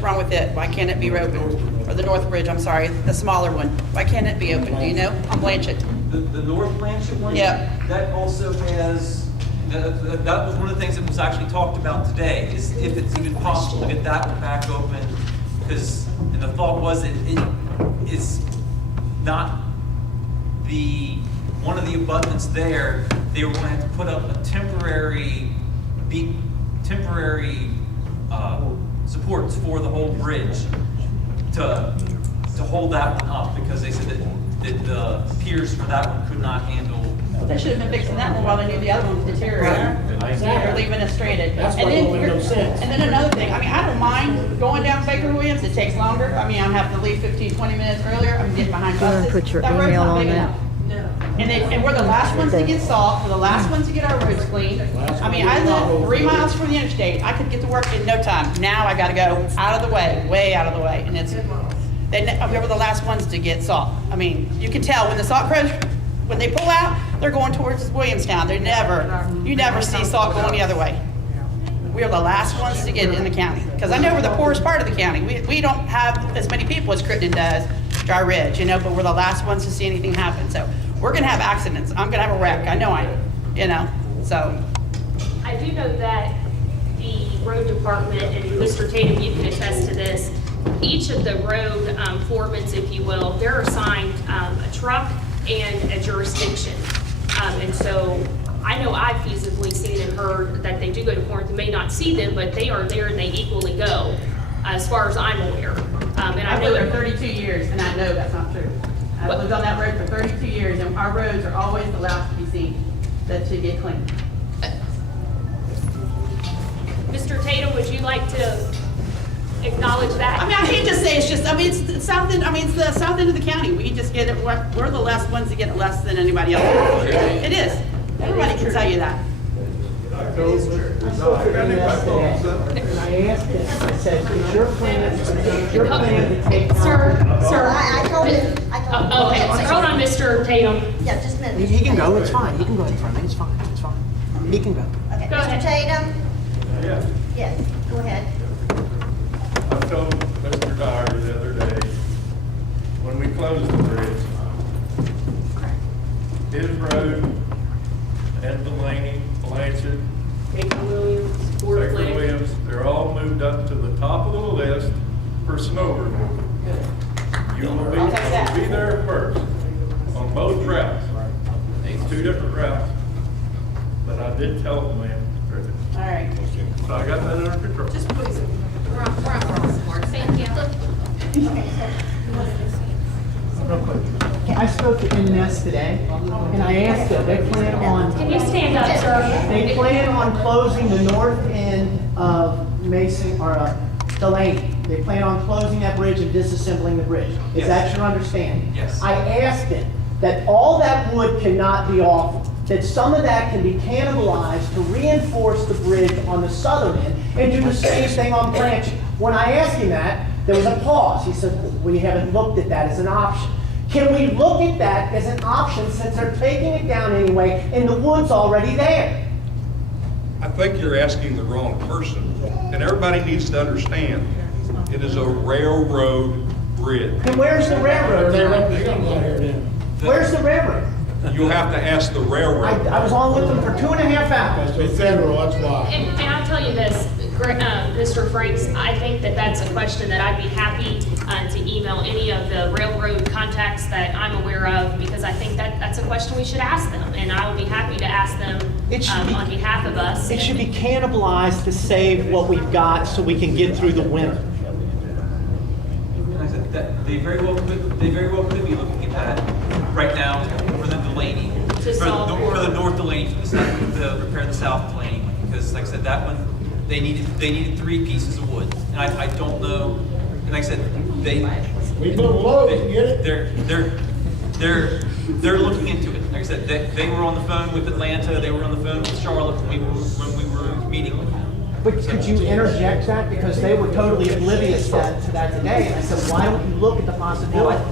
What's wrong with it? Why can't it be open? Or the North Bridge, I'm sorry, the smaller one. Why can't it be open? Do you know? On Blanchett. The North Blanchett one? Yep. That also has, that was one of the things that was actually talked about today, is if it's even possible to get that one back open. Because, and the thought was that it is not one of the abutments there, they were going to have to put up a temporary supports for the whole bridge to hold that one up, because they said that the piers for that one could not handle. They should have been fixing that one while they knew the other one was deteriorating. They're leaving it straighted. That's And what then don't make no here- sense. And then another thing, I mean, I don't mind going down Baker Williams, it takes longer. I mean, I'm having to leave 15, 20 minutes earlier, I'm getting behind You wanna buses. put your That road's email not on big that? enough. And we're the last ones to get salt, we're the last ones to get our roads cleaned. I mean, I live 3 miles from the interstate, I could get to work in no time. Now I gotta go out of the way, way out of the way, and we were the last ones to get salt. I mean, you can tell when the salt crews, when they pull out, they're going towards Williamstown. You never see salt going the other way. We are the last ones to get it in the county. Because I know we're the poorest part of the county. We don't have as many people as Crittenden does, Dry Ridge, but we're the last ones to see anything happen. So we're gonna have accidents. I'm gonna have a wreck. I know I am, so. I do know that the road department, and Mr. Tatum, you can attest to this, each of the road foremans, if you will, they're assigned a truck and a jurisdiction. And so I know I've feasibly seen and heard that they do go to Corinth, and may not see them, but they are there and they equally go, as far as I'm aware. And I I've know lived there 32 years, and I know that's not true. I've lived on that road for 32 years, and our roads are always the last to be seen, that should get cleaned. Mr. Tatum, would you like to acknowledge that? I mean, I hate to say it's just, I mean, it's the south end, it's the south end of the county. We just get it, we're the last ones to get it less than anybody else. It is. Everybody can tell you that. And I asked him, I said, is your plan to take? Sir, I told him, okay, so hold on, Mr. Tatum. yeah, just a minute. He can go, it's fine, he can go in front of me, it's fine, it's fine. He can go. Okay, Go Mr. ahead. Tatum? Yeah, Yes, go ahead. I told Mr. Dyer the other day, when we closed the bridge, his road, and Delaney, Blanchett, Baker Williams, Baker Williams, they're all moved up to the top of the list for snow removal. You will be there first on both routes. It's 2 different routes, but I did tell them, man. All right. So I got that under control. Just please, we're on board. Thank you. Real quick. I spoke to NS today, and I asked them, they plan on, Can you stand up, sir? they plan on closing the north end of Mason, or Delaney. They plan on closing that bridge and disassembling the bridge. Is that your understanding? Yes. I asked them that all that wood cannot be offered, that some of that can be cannibalized to reinforce the bridge on the southern end and do the same thing on Blanchard. When I asked him that, there was a pause. He said, we haven't looked at that as an option. Can we look at that as an option since they're taking it down anyway and the wood's already there? I think you're asking the wrong person, and everybody needs to understand, it is a railroad bridge. And where's the railroad? They're gonna go here then. Where's the railroad? You'll have to ask the railroad. I was on with them for 2.5 hours. It's federal, that's why. And I'll tell you this, Mr. Franks, I think that that's a question that I'd be happy to email any of the railroad contacts that I'm aware of, because I think that's a question we should ask them, and I would be happy to ask them It should be- on behalf of us. It should be cannibalized to save what we've got so we can get through the winter. Like I said, that they very well could be looking at that right now for the Delaney, for solve for the North Delaney, for the south, to repair the South Delaney, because like I said, that one, they needed 3 pieces of wood, and I don't know, and like I said, We put a load, you get it? they're looking into it. Like I said, they were on the phone with Atlanta, they were on the phone with Charlotte when we were meeting with them. But could you interject that? Because they were totally oblivious to that today. And I said, why don't you look at the Well, possibility?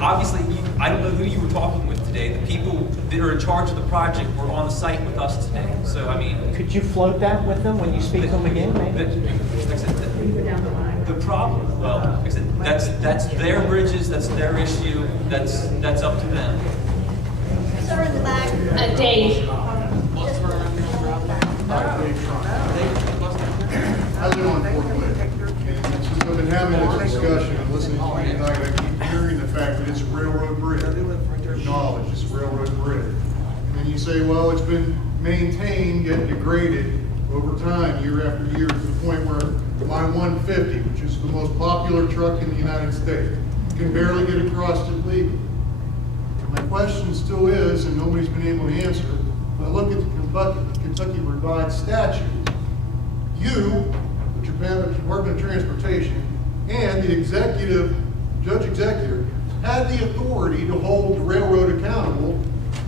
obviously, I don't know who you were talking with today. The people that are in charge of the project were on the site with us today. So, I mean, Could you float that with them when you speak to them again, maybe? like I said, Go down the line. The problem, well, like I said, that's their bridges, that's their issue, that's up to them. Sir in the back. Dave, I live on Fort Lee, and since I've been having this discussion and listening to you tonight, I keep hearing the fact that it's a railroad bridge. Acknowledge it's a railroad bridge. And then you say, well, it's been maintained, yet degraded over time, year after year, to the point where my 150, which is the most popular truck in the United States, can barely get across it legally. And my question still is, and nobody's been able to answer, but I look at the Kentucky Revised Statute. You, the Department of Transportation, and the judge executive, had the authority to hold the railroad accountable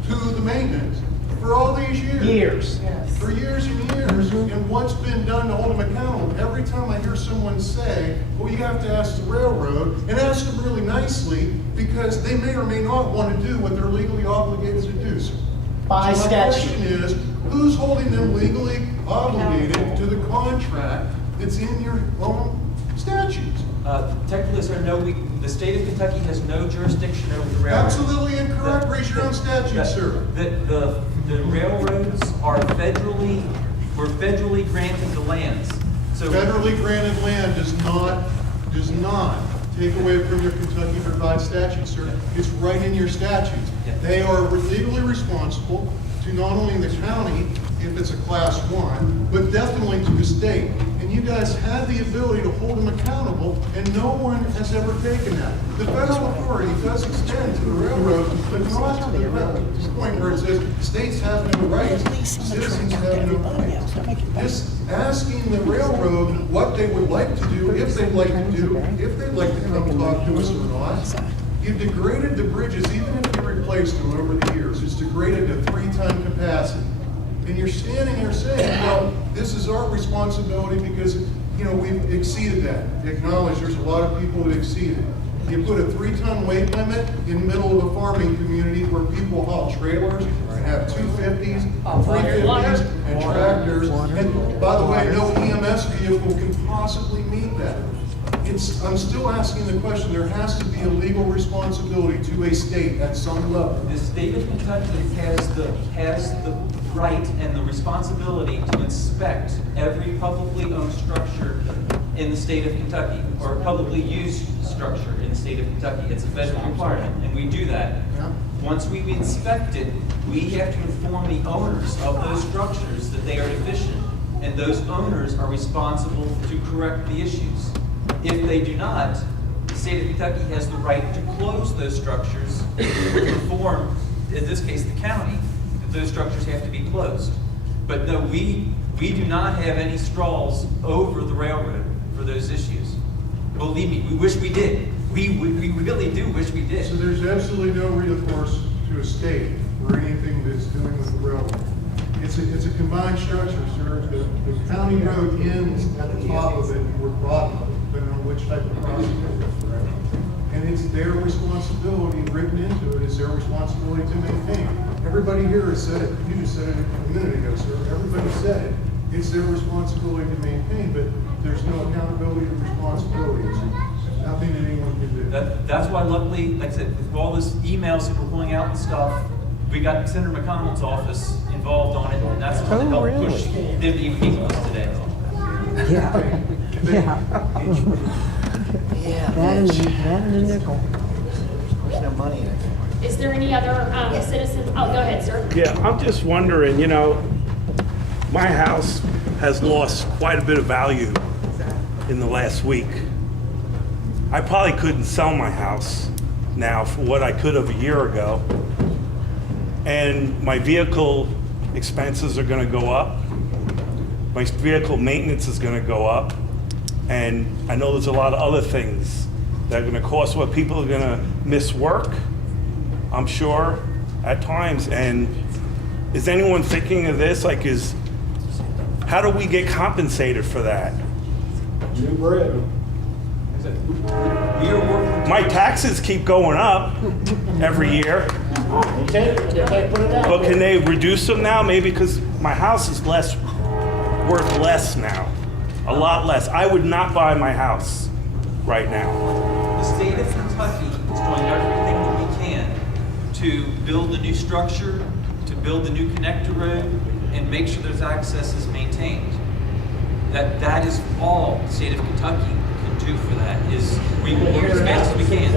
to the maintenance for all these years. For years and years. And what's been done to hold them accountable? Every time I hear someone say, well, you have to ask the railroad, and ask them really nicely, because they may or may not want to do what they're legally obligated to do. So By my statute. question is, who's holding them legally obligated to the contract that's in your own statutes? Technically, sir, no, the state of Kentucky has no jurisdiction over the railroad. Absolutely incorrect. Raise your own statute, sir. The railroads are federally granted the lands. So Federally granted land does not take away from your Kentucky Revised Statute, sir. It's right in your statutes. Yeah. They are legally responsible to not only the county, if it's a class 1, but definitely to the state. And you guys have the ability to hold them accountable, and no one has ever taken that. The federal authority does extend to the railroad, but not to the point where it says states have no rights, citizens have no rights. Just asking the railroad what they would like to do, if they'd like to do, if they'd like to come talk to us or not. You've degraded the bridges, even if you replaced them over the years. It's degraded to 3-ton capacity. And you're standing here saying, well, this is our responsibility because, we've exceeded that. Acknowledge there's a lot of people that exceeded. You put a 3-ton weight limit in the middle of a farming community where people haul trailers and have 250s, 350s, and tractors. And by the way, no EMS vehicle can possibly meet that. I'm still asking the question, there has to be a legal responsibility to a state at some level. the state of Kentucky has the right and the responsibility to inspect every publicly owned structure in the state of Kentucky, or publicly used structure in the state of Kentucky. It's a federal requirement, and we do that. Yeah. Once we've inspected, we have to inform the owners of those structures that they are deficient, and those owners are responsible to correct the issues. If they do not, the state of Kentucky has the right to close those structures, inform, in this case, the county, that those structures have to be closed. But no, we do not have any straws over the railroad for those issues. Believe me, we wish we did. We really do wish we did. So there's absolutely no recourse to a state for anything that's doing with the railroad. It's a combined structure, sir. The county road ends at the top of it or bottom of it, depending on which type of crossing it is, right? And it's their responsibility, written into it, it's their responsibility to maintain. Everybody here has said it, you just said it a minute ago, sir. Everybody said it. It's their responsibility to maintain, but there's no accountability or responsibility. There's nothing that anyone can do. That's why luckily, like I said, with all those emails that we're pulling out and stuff, we got Senator McConnell's office involved on it, and that's what helped push them to even meet with us today. That and a nickel. There's no money in it. is there any other citizens? Oh, go ahead, sir. Yeah, I'm just wondering, my house has lost quite a bit of value in the last week. I probably couldn't sell my house now for what I could have a year ago. And my vehicle expenses are gonna go up. My vehicle maintenance is gonna go up. And I know there's a lot of other things that are gonna cost, what people are gonna miss work, I'm sure, at times. And is anyone thinking of this? How do we get compensated for that? New bread. We are working. My taxes keep going up every year. But can they reduce them now? Maybe because my house is worth less now. A lot less. I would not buy my house right now. The state of Kentucky is doing everything that we can to build a new structure, to build a new connector road, and make sure there's access is maintained. That is all the state of Kentucky can do for that, is we will work as fast as we can.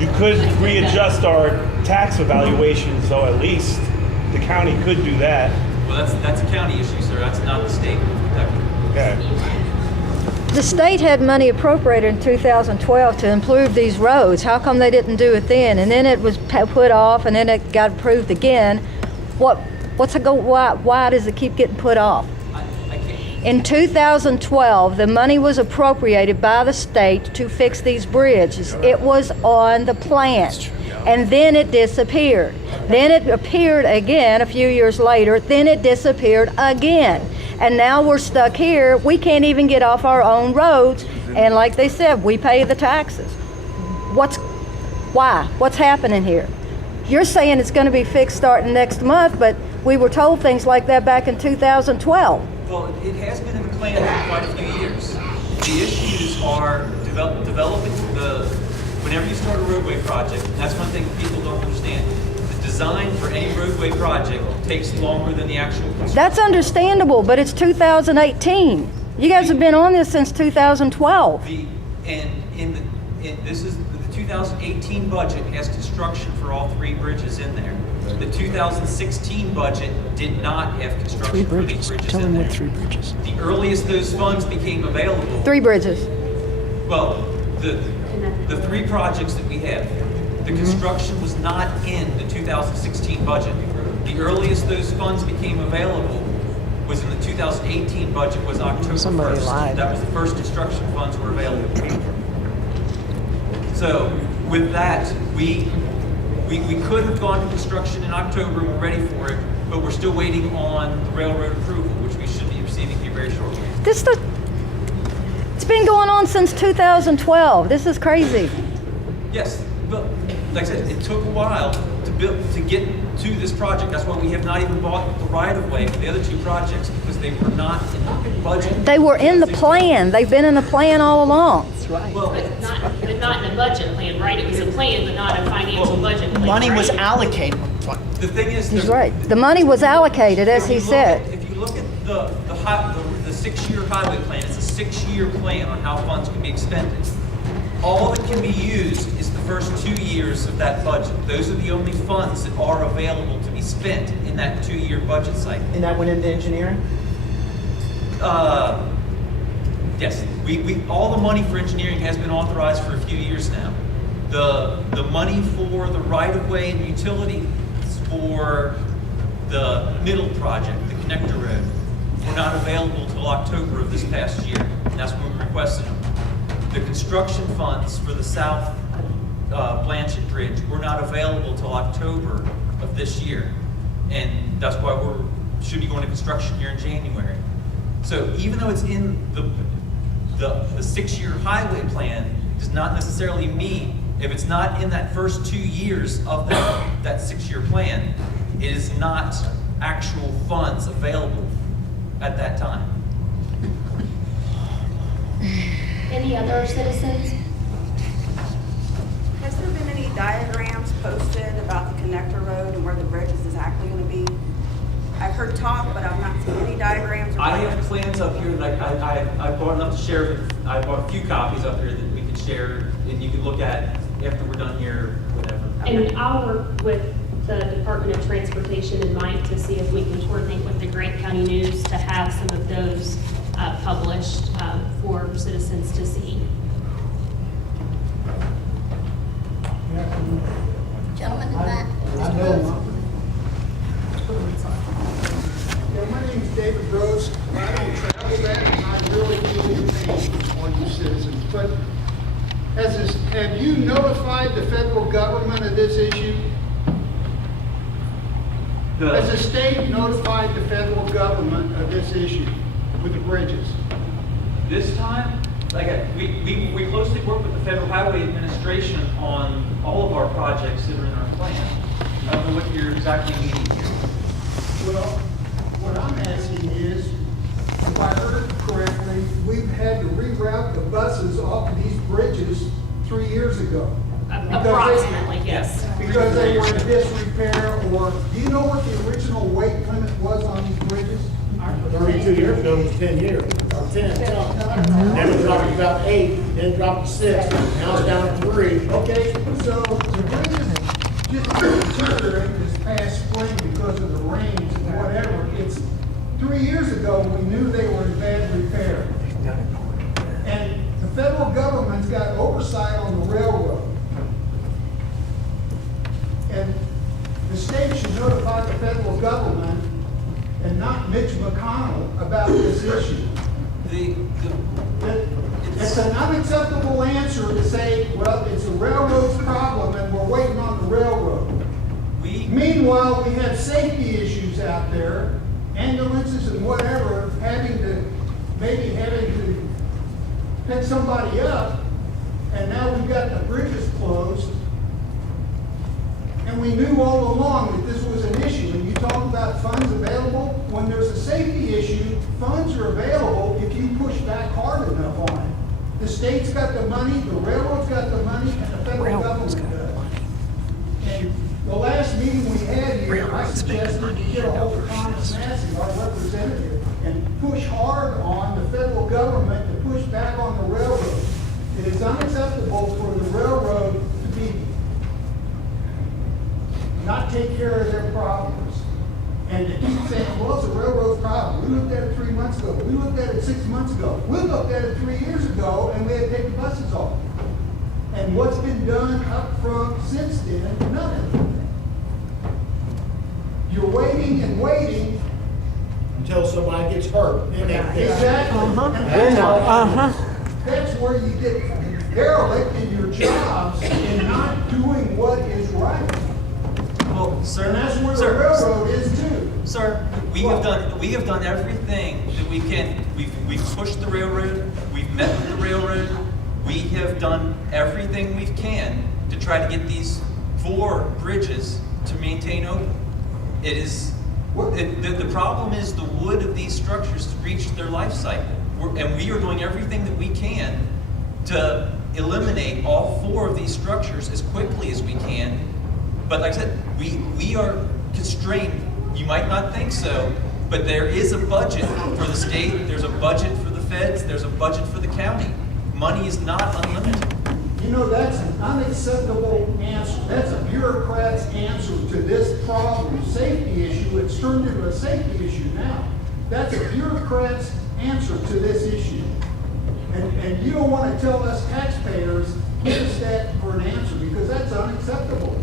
You could readjust our tax evaluations, though, at least. The county could do that. Well, that's a county issue, sir. That's not the state of Kentucky. Okay. The state had money appropriated in 2012 to improve these roads. How come they didn't do it then? And then it was put off, and then it got approved again. Why does it keep getting put off? I can't. In 2012, the money was appropriated by the state to fix these bridges. It was on the plan. And then it disappeared. Then it appeared again a few years later. Then it disappeared again. And now we're stuck here. We can't even get off our own roads. And like they said, we pay the taxes. Why? What's happening here? You're saying it's going to be fixed starting next month, but we were told things like that back in 2012. Well, it has been in the plan for quite a few years. The issues are developing whenever you start a roadway project, and that's one thing people don't understand. The design for any roadway project takes longer than the actual construction. That's understandable, but it's 2018. You guys have been on this since 2012. This is the 2018 budget has construction for all three bridges in there. The 2016 budget did not have construction for these bridges in there. Three bridges. The earliest those funds became available. 3 bridges. Well, the three projects that we have, the construction was not in the 2016 budget. The earliest those funds became available was in the 2018 budget, was October 1st. That was the first construction funds were available. So with that, we could have gone to construction in October, we're ready for it, but we're still waiting on the railroad approval, which we should be receiving here very shortly. It's been going on since 2012. This is crazy. Yes, but like I said, it took a while to get to this project. That's why we have not even bought the right-of-way for the other two projects, because they were not in the budget. They were in the plan. They've been in the plan all along. That's right. Well, But not in a budget plan, right? It was a plan, but not a financial budget plan. Money was right? allocated. the thing is, He's right. The money was allocated, as he said. If you look at the 6-year highway plan, it's a 6-year plan on how funds can be expended. All that can be used is the first 2 years of that budget. Those are the only funds that are available to be spent in that 2-year budget cycle. And that went into engineering? Yes, all the money for engineering has been authorized for a few years now. The money for the right-of-way and utilities for the middle project, the connector road, were not available until October of this past year, and that's when we requested them. The construction funds for the South Blanchett Bridge were not available until October of this year, and that's why should be going to construction here in January. So even though it's in the 6-year highway plan, does not necessarily mean, if it's not in that first 2 years of that 6-year plan, it is not actual funds available at that time. Any other citizens? Has there been any diagrams posted about the connector road and where the bridge is exactly going to be? I've heard talk, but I've not seen any diagrams. Or I have plans up here that I brought enough to share. I bought a few copies up here that we could share, and you can look at after we're done here, whatever. And I'll work with the Department of Transportation and Mike to see if we can coordinate with the Grant County News to have some of those published for citizens to see. Gentleman in the back. My name is David Rose. I don't travel that, and I really feel your pain on you citizens. But have you notified the federal government of this issue? Has the state notified the federal government of this issue with the bridges? This time, we closely work with the Federal Highway Administration on all of our projects that are in our plan. I don't know what you're exactly meaning here. Well, what I'm asking is, if I heard correctly, we've had to reroute the buses off of these bridges 3 years ago. Approximately, yes. Because they were in disrepair, or, do you know what the original weight limit was on these bridges? 32 years ago, it was 10 years, or 10. Then it dropped to about 8, then dropped to 6, now it's down to 3. Okay, so the bridges just deteriorated this past spring because of the rains and whatever. It's 3 years ago, we knew they were in bad repair. And the federal government's got oversight on the railroad. And the state should notify the federal government and not Mitch McConnell about this issue. It's an unacceptable answer to say, well, it's the railroad's problem and we're waiting on the railroad. Meanwhile, we have safety issues out there, ambulances and whatever, having to pick somebody up, and now we've got the bridges closed. And we knew all along that this was an issue. And you talk about funds available, when there's a safety issue, funds are available if you push back hard enough on it. The state's got the money, the railroad's got the money, and the federal government does. And the last meeting we had here, I suggested we get a hold of Thomas Massey, our representative, and push hard on the federal government to push back on the railroad. It is unacceptable for the railroad to be not take care of their problems. And to keep saying, well, it's a railroad problem. We looked at it 3 months ago. We looked at it 6 months ago. We looked at it 3 years ago, and we had to take the buses off. And what's been done up front since then? Nothing. You're waiting and waiting Until somebody gets hurt. Then they exactly. And that's where you get derelict in your jobs and not doing what is right. Well, sir, And that's where the railroad is too. Sir, we have done everything that we can. We've pushed the railroad. We've met with the railroad. We have done everything we can to try to get these 4 bridges to maintain open. It is the problem is the wood of these structures reached their life cycle, and we are doing everything that we can to eliminate all 4 of these structures as quickly as we can. But like I said, we are constrained. You might not think so, but there is a budget for the state, there's a budget for the feds, there's a budget for the county. Money is not unlimited. You know, that's an unacceptable answer. That's a bureaucrat's answer to this problem, safety issue. It's turned into a safety issue now. That's a bureaucrat's answer to this issue. And you don't want to tell us taxpayers, give us that for an answer, because that's unacceptable.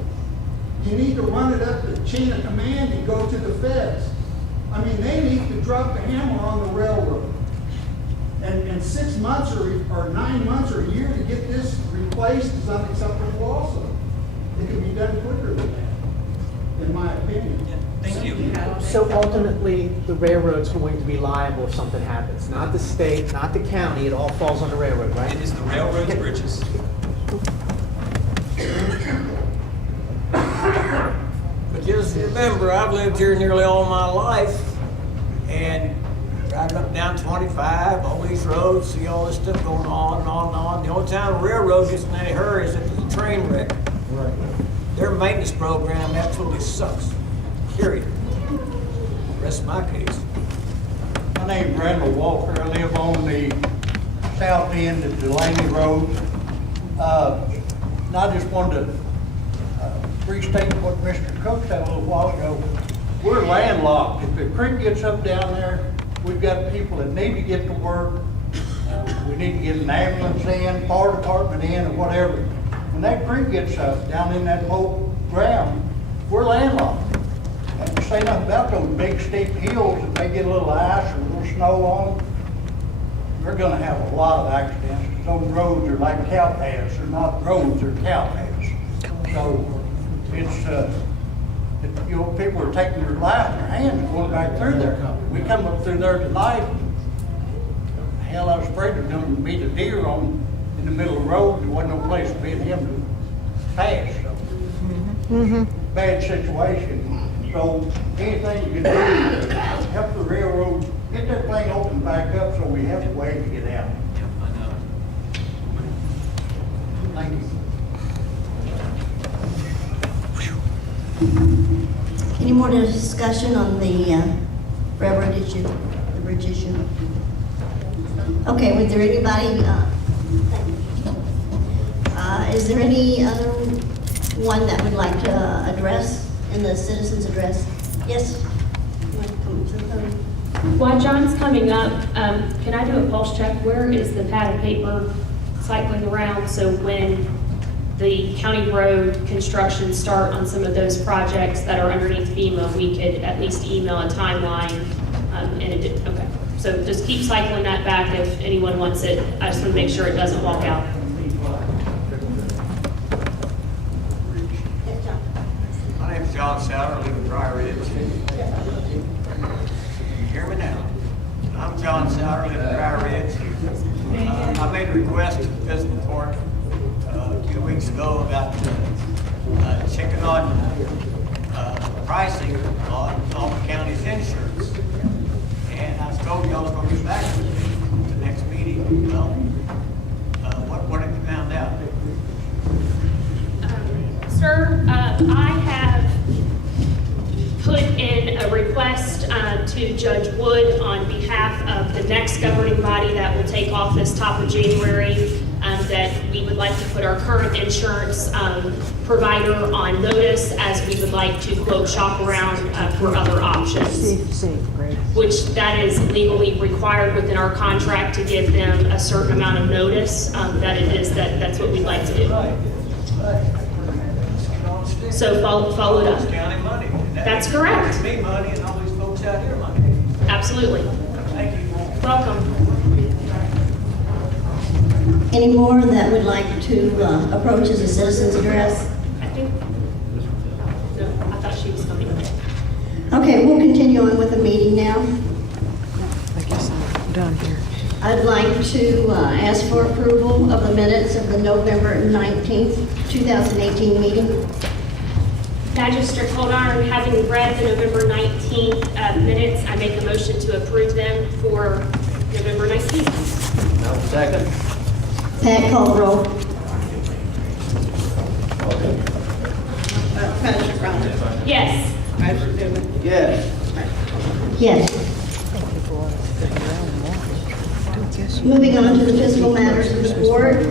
You need to run it up the chain of command and go to the feds. I mean, they need to drop the hammer on the railroad. And 6 months or 9 months or a year to get this replaced is unacceptable also. It can be done quicker than that, in my opinion. Yeah, thank you. So ultimately, the railroad's going to be liable if something happens. Not the state, not the county, it all falls on the railroad, right? It is the railroad's bridges. But just remember, I've lived here nearly all my life, and driving up and down 25, all these roads, see all this stuff going on and on and on. The only time the railroad gets in any hurry is if there's a train wreck. Right. Their maintenance program absolutely sucks, period. Rest of my case. My name's Randall Walker. I live on the south end of Delaney Road. And I just wanted to restate what Mr. Cook said a little while ago. We're landlocked. If the creek gets up down there, we've got people that need to get to work. We need to get an ambulance in, fire department in, or whatever. When that creek gets down in that low ground, we're landlocked. And to say nothing about those big steep hills, if they get a little ice or a little snow on them, they're gonna have a lot of accidents. Those roads are like cow paths. They're not roads, they're cow paths. So it's, you know, people are taking their life in their hands going back through there. We come up through there tonight, hell, I was afraid of them to meet a deer in the middle of the road. There wasn't no place for him to pass. So, bad situation. So anything you can do to help the railroad Get that thing opened back up so we have a way to get out. Yep, I know. Thank you. Any more discussion on the railroad issue, the bridge issue? Okay, was there anybody, is there any other one that would like to address in the citizens' address? Yes? You want to come to the podium? While John's coming up, can I do a pulse check? Where is the pad of paper cycling around? So when the county road construction start on some of those projects that are underneath FEMA, we could at least email a timeline. Okay, so just keep cycling that back if anyone wants it. I just want to make sure it doesn't walk out. Yes, John. My name's John Sauer, I live in Dry Ridge. Can you hear me now? I'm John Sauer, I live in Dry Ridge. I made a request to the fiscal court a few weeks ago about checking on pricing on the county's insurance. And I was told y'all was going to get back to me at the next meeting. Well, what have you found out? Sir, I have put in a request to Judge Wood on behalf of the next governing body that will take office top of January, that we would like to put our current insurance provider on notice, as we would like to quote shop around for other options. Which that is legally required within our contract to give them a certain amount of notice, that's what we'd like to do. So follow it up. It's county money. That's correct. It's me money and all these folks out here money. Absolutely. Thank you. Welcome. Any more that would like to approach as a citizen's address? I think, no, I thought she was coming. Okay, we'll continue on with the meeting now. I guess I'm done here. I'd like to ask for approval of the minutes of the November 19th, 2018 meeting. Magistrate Goldar, having read the November 19th minutes, I make a motion to approve them for November 19th. No, second. Pat, call the roll. Magistrate Brown. Yes. Magistrate Newman. Yes. Yes. Moving on to the fiscal matters report.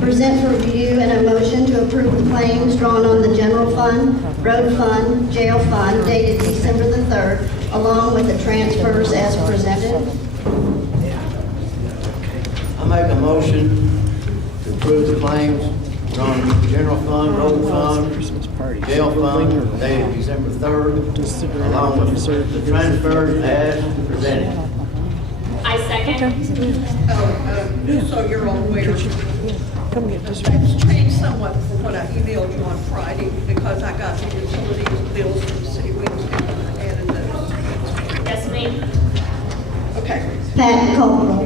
Present for review and a motion to approve the claims drawn on the general fund, road fund, jail fund dated December the 3rd, along with the transfers as presented. I make a motion to approve the claims from general fund, road fund, jail fund dated December 3rd, along with the transfers as presented. I second. Just so you're all aware. Come get this. It's changed somewhat from what I emailed you on Friday, because I got the utilities bills from the city of Williamstown, and I added those. Yes, ma'am. Okay. Pat, call the roll.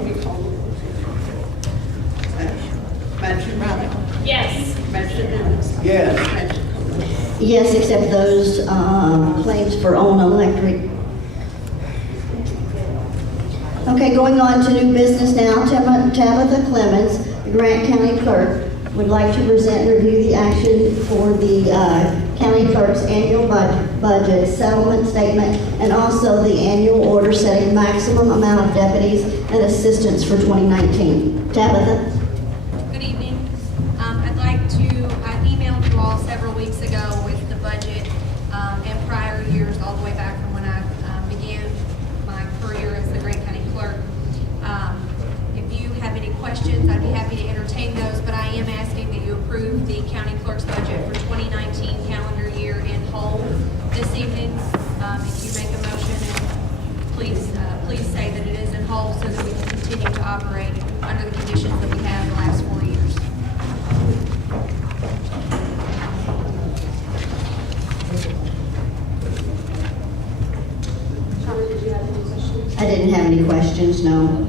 Magistrate Brown. Yes. Magistrate Newman. Yes. Yes, except those claims for own electric. Okay, going on to new business now. Tabitha Clemens, the Grant County Clerk, would like to present and review the action for the County Clerk's annual budget settlement statement, and also the annual order setting maximum amount of deputies and assistants for 2019. Tabitha? Good evening. I'd like to, I emailed you all several weeks ago with the budget and prior years, all the way back from when I began my career as the Grant County Clerk. If you have any questions, I'd be happy to entertain those, but I am asking that you approve the County Clerk's budget for 2019 calendar year in whole this evening. If you make a motion, please say that it is in whole so that we can continue to operate under the conditions that we have the last 4 years. Charlie, did you have any questions? I didn't have any questions, no.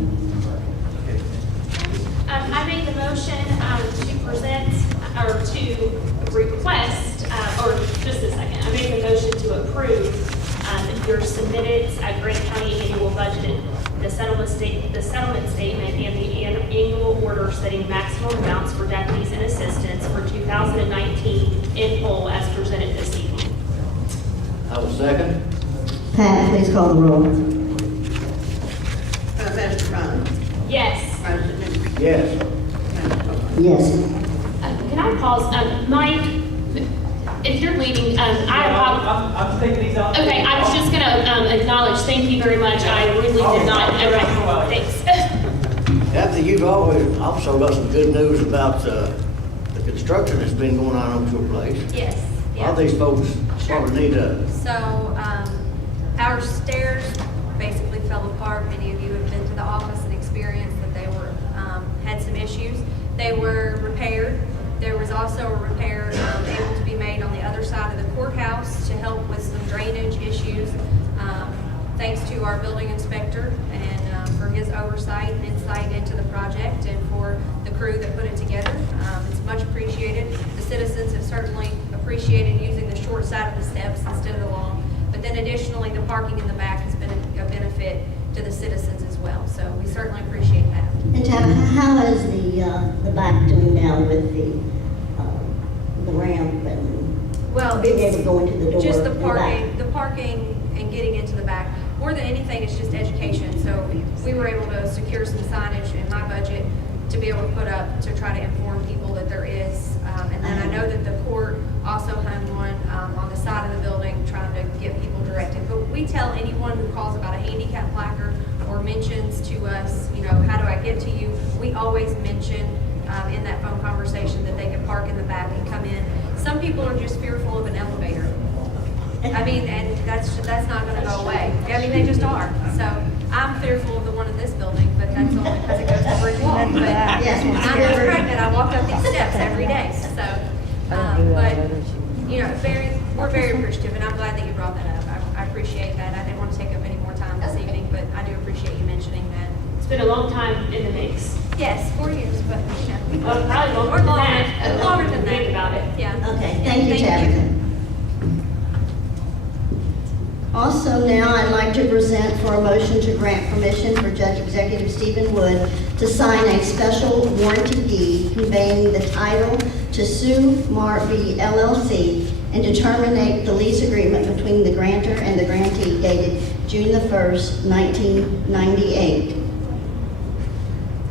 I made the motion to present, or to request, or just a second, I made the motion to approve Your submitted Grant County annual budget, the settlement statement, and the annual order setting maximum amounts for deputies and assistants for 2019 in full as presented this evening. I will second. Pat, please call the roll. Mr. Ryan? Yes. President? Yes. Yes. Can I pause? Mike, if you're leaving, I apologize. I'm taking these out. Okay, I was just gonna acknowledge, thank you very much. I really did not, okay, thanks. After you've always also got some good news about the construction that's been going on your place. Yes. A lot of these folks probably need to. So, our stairs basically fell apart. Many of you have been to the office and experienced that they were, had some issues. They were repaired. There was also a repair able to be made on the other side of the courthouse to help with some drainage issues. Thanks to our building inspector and for his oversight and insight into the project and for the crew that put it together. It's much appreciated. The citizens have certainly appreciated using the short side of the steps instead of the long. But then additionally, the parking in the back has been a benefit to the citizens as well. So we certainly appreciate that. And Tab, how is the back doing now with the ramp and Well, being able to go into the door? just the and back? parking and getting into the back. More than anything, it's just education. So we were able to secure some signage in my budget to be able to put up to try to inform people that there is. And then I know that the court also hung one on the side of the building trying to get people directed. But we tell anyone who calls about a handicap placard or mentions to us, you know, how do I get to you? We always mention in that phone conversation that they can park in the back and come in. Some people are just fearful of an elevator. I mean, and that's not going to go away. I mean, they just are. So I'm fearful of the one in this building, but that's only because it goes to Bridge Walk. But Yes. when I was pregnant, I walked up these steps every day. So, but you know, we're very appreciative, and I'm glad that you brought that up. I appreciate that. I didn't want to take up any more time this evening, but I do appreciate you mentioning that. It's been a long time in the mix. Yes, 4 years, but you know. Probably longer Or than longer, that. longer than Think that. about it. Yeah. Okay, thank you, Tabitha. Also now, I'd like to present for a motion to grant permission for Judge Executive Stephen Wood to sign a special warranty deed conveying the title to Sue Marby LLC and to terminate the lease agreement between the grantor and the grantee dated June the 1st, 1998.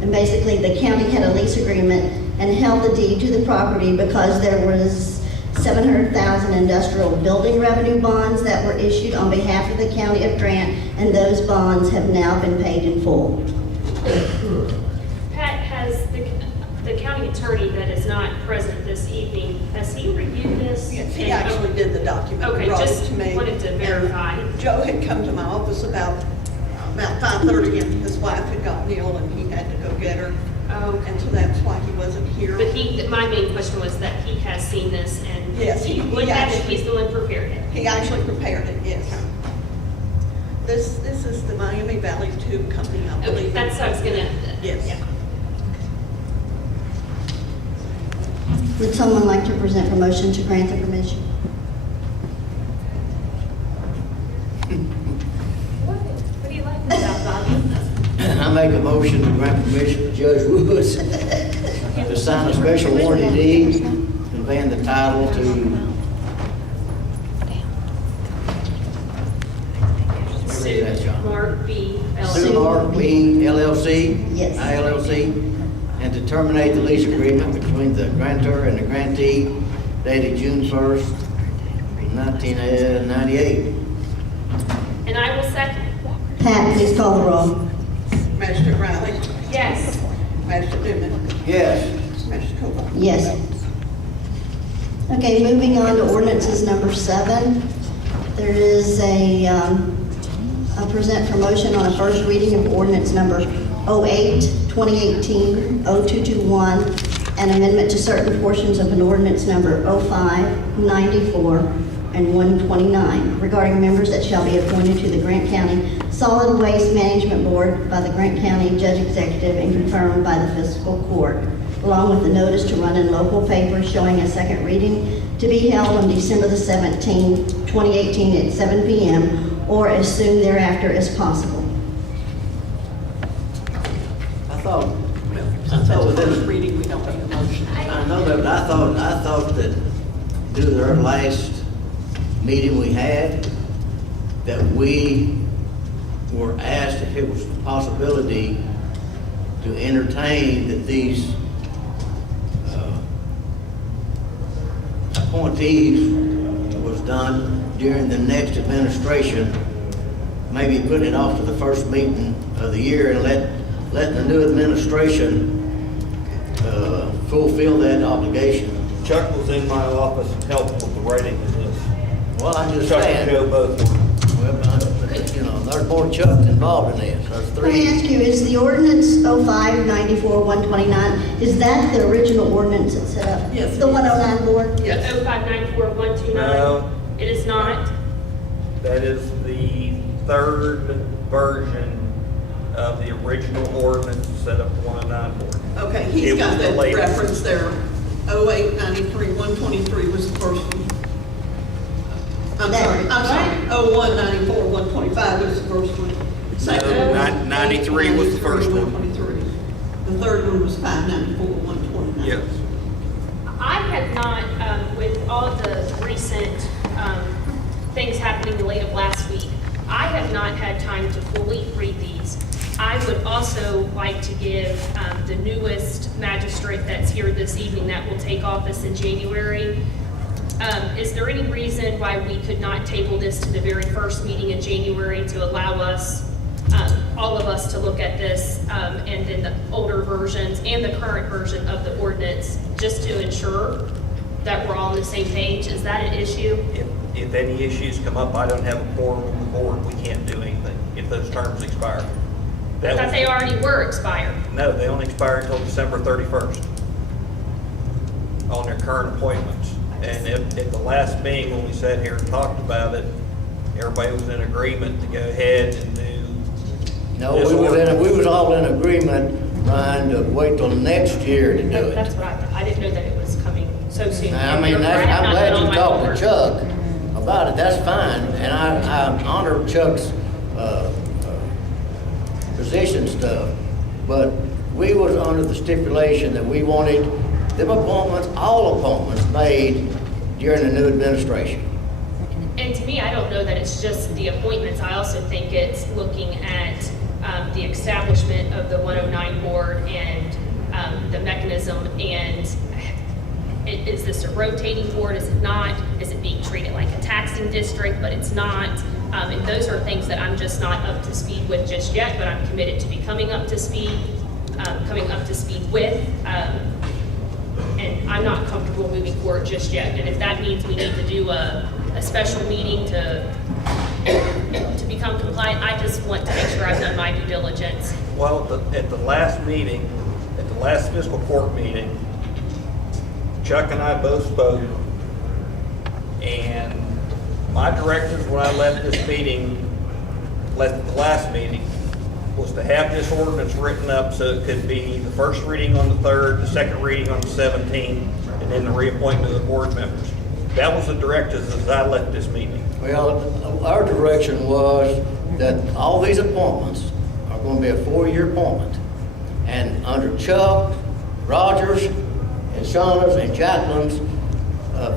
And basically, the county had a lease agreement and held the deed to the property because there was $700,000 industrial building revenue bonds that were issued on behalf of the county of Grant, and those bonds have now been paid in full. Pat, has the county attorney that is not present this evening, has he reviewed this? Yes, he actually did the document. Okay, brought it just to me. wanted to verify. And Joe had come to my office about 5:30, and his wife had gotten ill, and he had to go get her. Oh. And so that's why he wasn't here. But my main question was that he has seen this and Yes, he he would have if actually- he's the one prepared it. He actually prepared it, yes. This is the Miami Valley Tube Company, I Okay, believe. that's what I was gonna. Yes. Yeah. Would someone like to present for motion to grant the permission? What do you like about Bobby? I make a motion to grant permission to Judge Woods to sign a special warranty deed conveying the title to Sue Mark B. Sue Mark B. LLC. Yes. ILLC, and to terminate the lease agreement between the grantor and the grantee dated June 1st, 1998. And I will second. Pat, please call the roll. Magistrate Riley. Yes. Magistrate Newman. Yes. Magistrate Cooper. Yes. Okay, moving on to ordinances number 7. There is a present for motion on a first reading of ordinance number 08-2018-0221, an amendment to certain portions of an ordinance number 05-94 and 129 regarding members that shall be appointed to the Grant County Solid Waste Management Board by the Grant County Judge Executive and confirmed by the Fiscal Court. along with the notice to run in local papers showing a second reading to be held on December the 17th, 2018 at 7 p.m. or as soon thereafter as possible. I thought within reading, we don't need a motion. I know that, but I thought that due to our last meeting we had, that we were asked if it was a possibility to entertain that these appointees was done during the next administration, maybe putting it off to the first meeting of the year and letting the new administration fulfill that obligation. Chuck was in my office and helped with the writing of this. Well, I'm just Chuck saying. and Joe both were. Well, you know, there's more Chuck involved in this. There's Let me three. ask you, is the ordinance 0594-129, is that the original ordinance that's set up? Yes, The it is. 109 board? Yes. 0594129? No. It is not? That is the third version of the original ordinance to set up the 109 board. Okay, It he's was got the that latest. reference there. 0893-123 was the first one. I'm sorry. 0194-125 was the first one. Second No, one, 93 was the first one. 123. The third one was 594-129. Yes. I have not, with all of the recent things happening late of last week, I have not had time to fully read these. I would also like to give the newest magistrate that's here this evening that will take office in January. Is there any reason why we could not table this to the very first meeting in January to allow us, all of us to look at this, and then the older versions and the current version of the ordinance, just to ensure that we're all on the same page? Is that an issue? If any issues come up, I don't have a quorum on the board, we can't do anything if those terms expire. I thought they already were expired. No, they only expire until December 31st on their current appointments. And at the last meeting, when we sat here and talked about it, everybody was in agreement to go ahead and do. No, we was all in agreement, trying to wait till next year to do it. That's what I didn't know that it was coming so soon. I mean, You're I'm right, not glad been on you my talked board. to Chuck about it, that's fine, and I honor Chuck's position stuff, but we was under the stipulation that we wanted them appointments, all appointments made during the new administration. And to me, I don't know that it's just the appointments. I also think it's looking at the establishment of the 109 board and the mechanism. And is this a rotating board? Is it not? Is it being treated like a taxing district, but it's not? And those are things that I'm just not up to speed with just yet, but I'm committed to becoming up to speed with. And I'm not comfortable moving forward just yet. And if that means we need to do a special meeting to become compliant, I just want to make sure I've done my due diligence. Well, at the last meeting, at the last fiscal court meeting, Chuck and I both spoke, and my directives when I left the last meeting, was to have this ordinance written up so it could be the first reading on the 3rd, the second reading on the 17th, and then the reappointment of the board members. That was the directives as I left this meeting. Well, our direction was that all these appointments are going to be a 4-year appointment. And under Chuck, Rogers, and Shauna's and Jacqueline's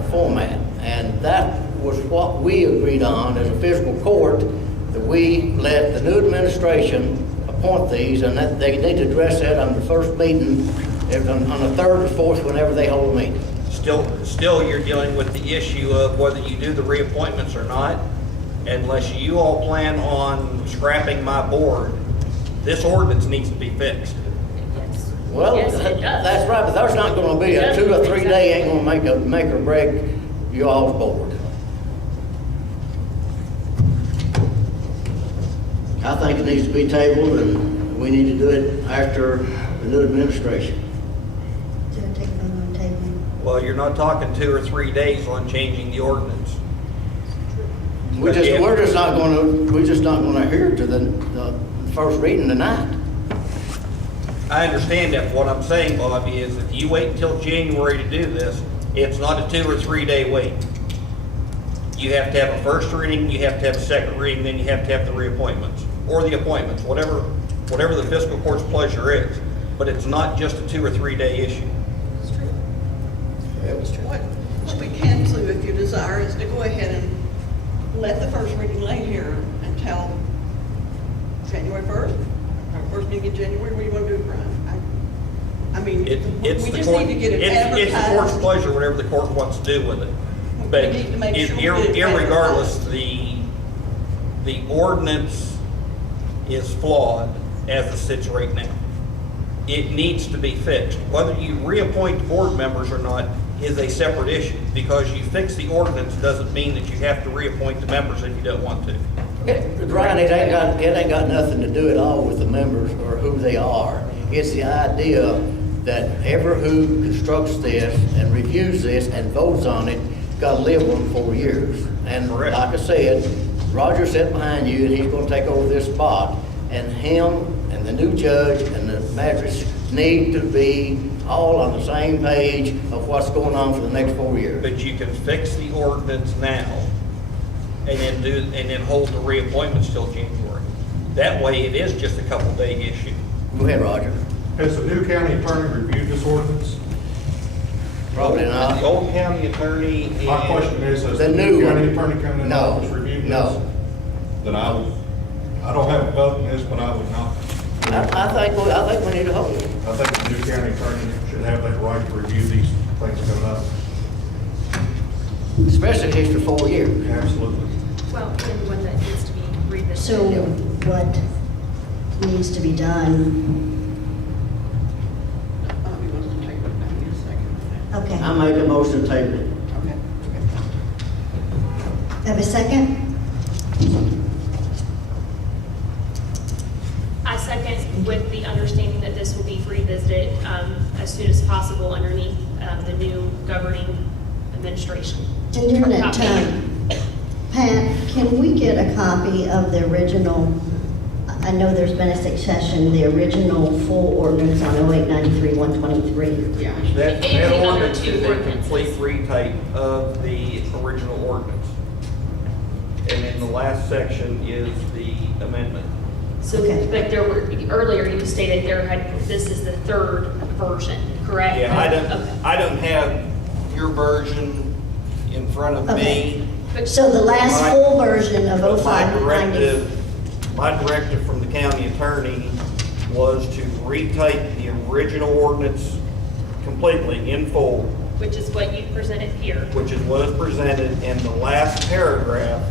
format. And that was what we agreed on as a fiscal court, that we let the new administration appoint these, and that they need to address that on the first meeting, on the 3rd or 4th, whenever they hold a meeting. Still, you're dealing with the issue of whether you do the reappointments or not. Unless you all plan on scrapping my board, this ordinance needs to be fixed. Well, Yes, it does. that's right, but there's not gonna be a 2 or 3 day, ain't gonna make or break you all's board. I think it needs to be tabled, and we need to do it after the new administration. To take a vote on tabling. Well, you're not talking 2 or 3 days on changing the ordinance. We're just not gonna adhere to the first reading tonight. I understand that. What I'm saying, Bobby, is if you wait until January to do this, it's not a 2 or 3 day wait. You have to have a first reading, you have to have a second reading, then you have to have the reappointments, or the appointments, whatever the fiscal court's pleasure is. But it's not just a 2 or 3 day issue. What we can do, if you desire, is to go ahead and let the first reading lay here until January 1st, or first meeting in January. What do you want to do, Brian? I mean, we It's the just court, need to get it it's the court's advertised. pleasure, whatever the court wants to do with it. But need to make sure we get it irregardless, the ordinance is flawed as it sits right now. It needs to be fixed. Whether you reappoint board members or not is a separate issue. Because you fix the ordinance doesn't mean that you have to reappoint the members if you don't want to. Brian, it ain't got nothing to do at all with the members or who they are. It's the idea that ever who constructs this and reviews this and votes on it, gotta live on 4 years. And like I said, Roger sat behind you and he's gonna take over this spot. And him and the new judge and the magistrates need to be all on the same page of what's going on for the next 4 years. But you can fix the ordinance now and then hold the reappointments till January. That way it is just a couple day issue. Go ahead, Roger. Has the new county attorney reviewed this ordinance? Probably not. The old county attorney. My question is, has The the new new county one. attorney coming in No. office reviewed this? No. Then I don't have a vote in this, but I would not. I think we need to hold it. I think the new county attorney should have that right to review these things coming up. Especially if it's for 4 years. Absolutely. Well, and one that needs to be revisited. So what needs to be done? Bobby wants to take it. I need a second. Okay. I make a motion to table it. Okay. Have a second? I second, with the understanding that this will be revisited as soon as possible underneath the new governing administration. And during that Copy. time, Pat, can we get a copy of the original, I know there's been a succession, the original full ordinance on 0893-123? Yeah. That Anything under ordinance two is a ordinances. complete retype of the original ordinance. And then the last section is the amendment. So, Okay. but there were, earlier you stated this is the third version, correct? Yeah, Okay. I don't have your version in front of Okay. me. So the last My- full version of but 0590. my directive from the county attorney was to retype the original ordinance completely in full, Which is what you presented here. which is what is presented, and the last paragraph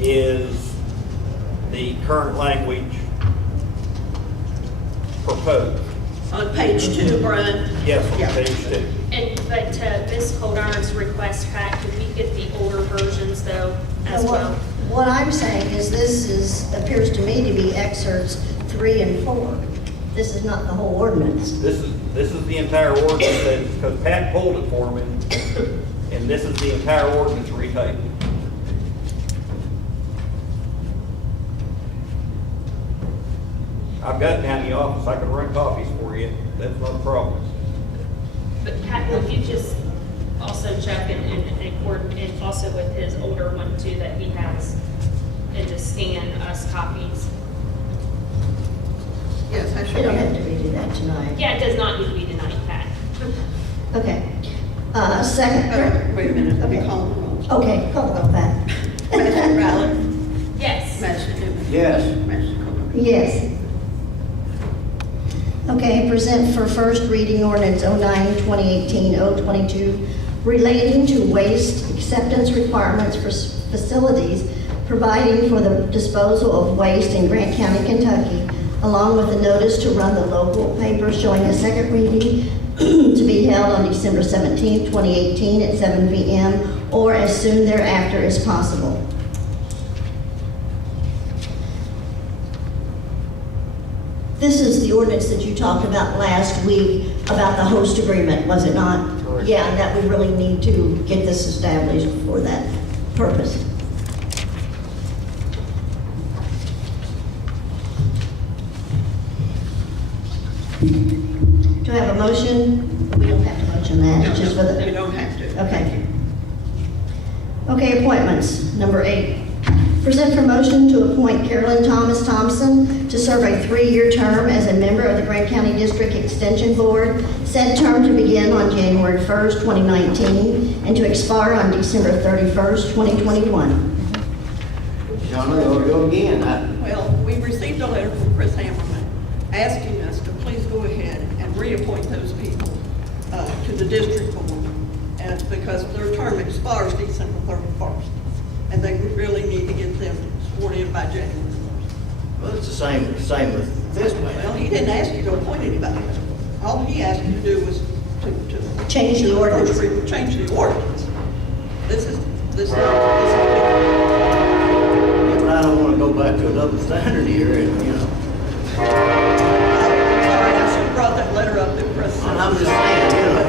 is the current language proposed. On page 2, Brian. Yes, on Yeah. page 2. But to Ms. Coldarn's request, Pat, could we get the older versions though as well? What I'm saying is appears to me to be excerpts 3 and 4. This is not the whole ordinance. This is the entire ordinance, because Pat pulled it for me, and this is the entire ordinance retyped. I've got it down in the office, I can run copies for you, that's not a problem. But Pat, would you just also check and also with his older one too that he has, and just scan us copies? Yes, I You should. don't have to redo that tonight. Yeah, it does not need to be tonight, Pat. Okay. Second. Wait a minute, let me call the roll. Okay, call the roll, Pat. President Ballard. Yes. Magistrate Newman. Yes. Magistrate Coleman. Yes. Okay, present for first reading ordinance 09-2018-022 relating to waste acceptance requirements for facilities providing for the disposal of waste in Grant County, Kentucky, along with a notice to run the local paper showing a second reading to be held on December 17, 2018 at 7 p.m. or as soon thereafter as possible. This is the ordinance that you talked about last week about the host agreement, was it not? Correct. Yeah, and that we really need to get this established for that purpose. Do I have a motion? We don't have to motion that, it's just for the... You don't have to. Okay. Okay, appointments. Number 8. Present for motion to appoint Carolyn Thomas Thompson to serve a 3-year term as a member of the Grant County District Extension Board, said term to begin on January 1st, 2019, and to expire on December 31st, 2021. Donna, there we go again. Well, we received a letter from Chris Hammerman asking us to please go ahead and reappoint those people to the district board, and because their term expires December 31st, and they would really need to get them sworn in by January 1st. Well, it's the same with this man. Well, he didn't ask you to appoint anybody. All he asked you to do was to Change the ordinance. Change the ordinance. This is. Yeah, but I don't want to go back to a double standard here, and, you know. Sorry, I should have brought that letter up that Chris sent. I'm just saying, you know.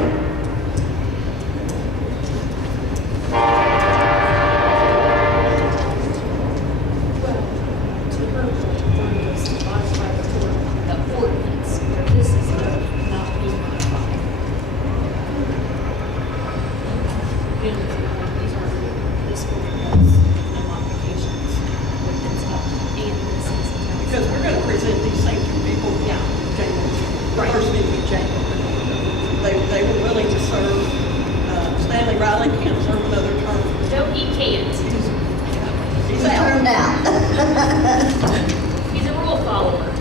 Because we're going to present these same two people, January, first meeting in January. They were willing to serve. Stanley Riley can't serve another term. No, he can't. He's Turned out. out. He's a rule follower.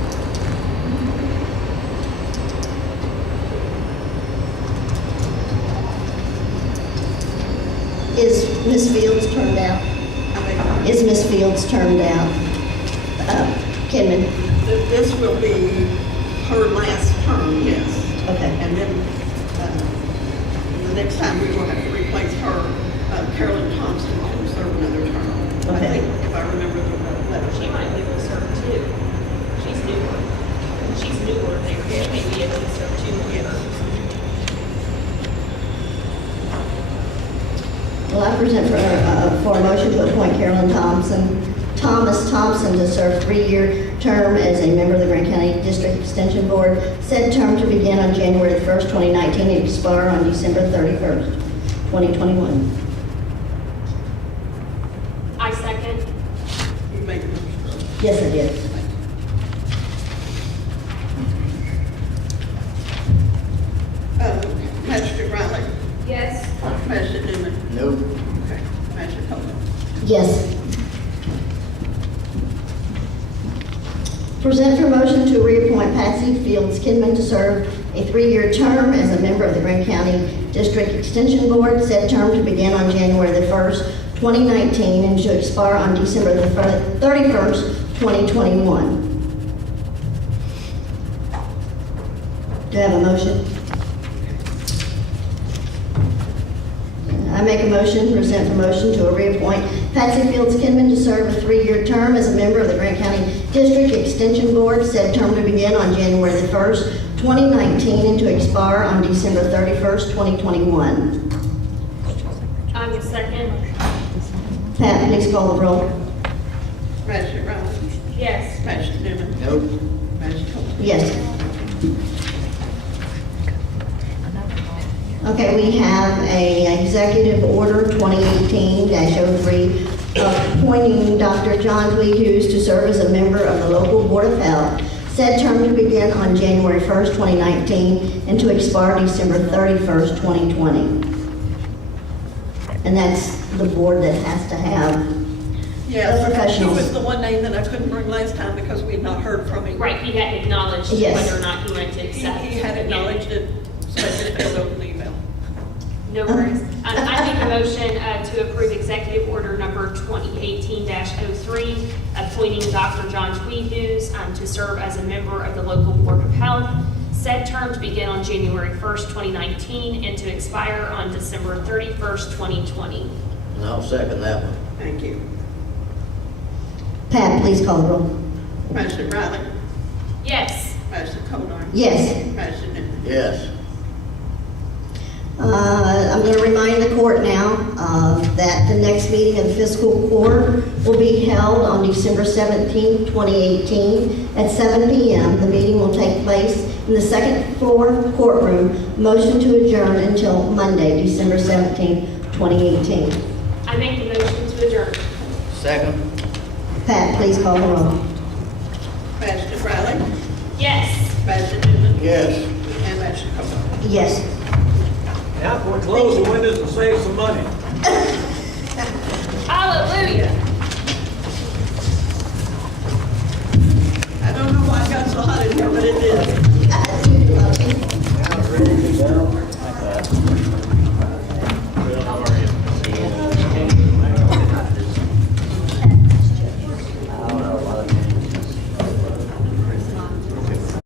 Is Miss Fields turned out? Is Miss Fields turned out? Kinman? This will be her last term, yes. Okay. And then the next time we will have to replace her, Carolyn Thompson can serve another term. Okay. I think, if I remember the letter. She might be able to serve too. She's newer. She's newer there. She may be able to serve 2 more terms. Well, I present for a motion to appoint Carolyn Thomas Thompson to serve 3-year term as a member of the Grant County District Extension Board, said term to begin on January 1st, 2019, and expire on December 31st, 2021. I second. You make a motion. Yes, I did. Magistrate Riley. Yes. Magistrate Newman. Nope. Okay. Magistrate Coleman. Yes. Present for motion to reappoint Patsy Fields Kinman to serve a 3-year term as a member of the Grant County District Extension Board, said term to begin on January the 1st, 2019, and to expire on December the 31st, 2021. Do I have a motion? I make a motion, present for motion to reappoint Patsy Fields Kinman to serve a 3-year term as a member of the Grant County District Extension Board, said term to begin on January the 1st, 2019, and to expire on December 31st, 2021. I will second. Pat, please call the roll. Magistrate Riley. Yes. Magistrate Newman. Nope. Magistrate Coleman. Yes. Okay, we have a Executive Order 2018-03 appointing Dr. John Hughes to serve as a member of the local Board of Health, said term to begin on January 1st, 2019, and to expire December 31st, 2020. And that's the board that has to have Yes, he professionals. was the one name that I couldn't bring last time because we had not heard from him. Right, he hadn't acknowledged Yes. whether or not he wanted to accept. He had acknowledged it, so I just failed to open the email. No worries. I make a motion to approve Executive Order number 2018-03, appointing Dr. John Hughes to serve as a member of the local Board of Health. Said term to begin on January 1st, 2019, and to expire on December 31st, 2020. And I'll second that one. Thank you. Pat, please call the roll. Magistrate Riley. Yes. Magistrate Coleman. Yes. Magistrate Newman. Yes. I'm going to remind the court now that the next meeting of the fiscal court will be held on December 17, 2018 at 7 p.m. The meeting will take place in the second floor courtroom. Motion to adjourn until Monday, December 17, 2018. I make the motion to adjourn. Second. Pat, please call the roll. Patrick Riley, Yes. Patrick Newman, Yes. and Patrick Cook. Yes. Now, can we close the windows and save some money? Hallelujah.